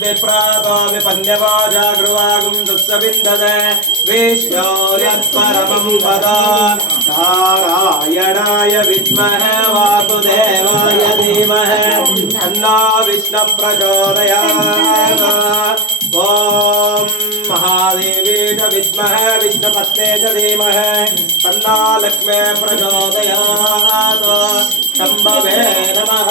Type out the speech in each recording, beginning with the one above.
तद्विप्रातो विपन्यवो जागृवागुं तत्सविन्दते विष्णोर्यत्परमं वद नारायणाय विद्महे वासुदेवाय धीमहि तन्नो विष्णुः प्रचोदयात् ॐ महादेवी च विद्महे विष्णुपत्ने च धीमहि तन्नो लक्ष्मी प्रचोदयात् शम्भवे नमः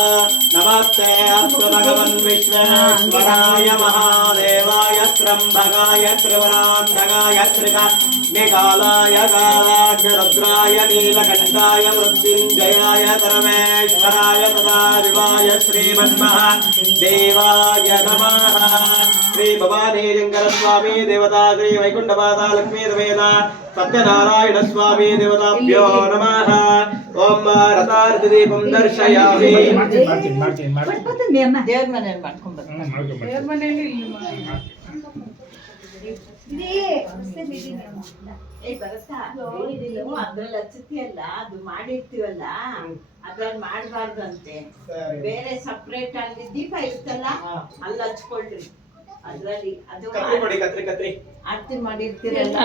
नमस्ते अस्तु भगवन् विश्वेश्वराय महादेवाय त्र्यम्बकाय त्रिपुरान्तकाय त्रिकालाय कालाग्निरुद्राय नीलकण्ठाय मृत्युञ्जयाय सर्वेश्वराय सदाशिवाय श्रीमन्महादेवाय नमः श्री भवानी शंकर स्वामी देवता श्री वैकुंठमाता लक्ष्मी समेत सत्यनारायण स्वामी देवताभ्यो नमः ओम रतार्थ दीपं दर्शयामि ದೇವರ ಮನೆಯಲ್ಲಿ ಮಾಡ್ಕೊಂಡು ದೇವರ ಮನೆಯಲ್ಲಿ ಅದ್ರಲ್ಲಿ ಹಚ್ಚತಿಯಲ್ಲ ಅದು ಮಾಡಿರ್ತೀವಲ್ಲ ಅದ್ರಲ್ಲಿ ಮಾಡಬಾರ್ದಂತೆ ಬೇರೆ ಸಪ್ರೇಟ್ ಅಲ್ಲಿ ದೀಪ ಇರ್ತಲ್ಲ ಅಲ್ಲಿ ಹಚ್ಕೊಳ್ರಿ ಅದ್ರಲ್ಲಿ ಅದು ಕತ್ರಿ ಆರತಿ ಮಾಡಿರ್ತೀರಲ್ಲ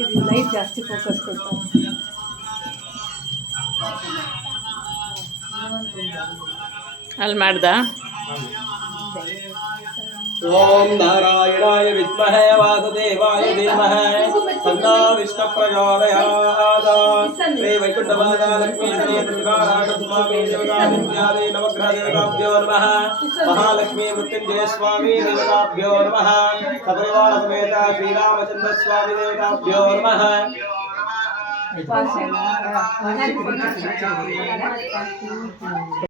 ಇದು ಲೈಟ್ ಜಾಸ್ತಿ ಫೋಕಸ್ ಕೊಡ್ತಾರೆ ಅಲ್ಲಿ ಮಾಡ್ದ ओम नारायणाय विद्महे वासुदेवाय धीमहि तन्नो विष्णुः प्रचोदयात् श्री वैकुंठमाता लक्ष्मी समेत त्रिकालाय स्वामी देवताभ्यो नवग्रह देवताभ्यो नमः महालक्ष्मी मृत्युंजय स्वामी देवताभ्यो नमः सपरिवार समेत श्रीरामचंद्र स्वामी देवताभ्यो नमः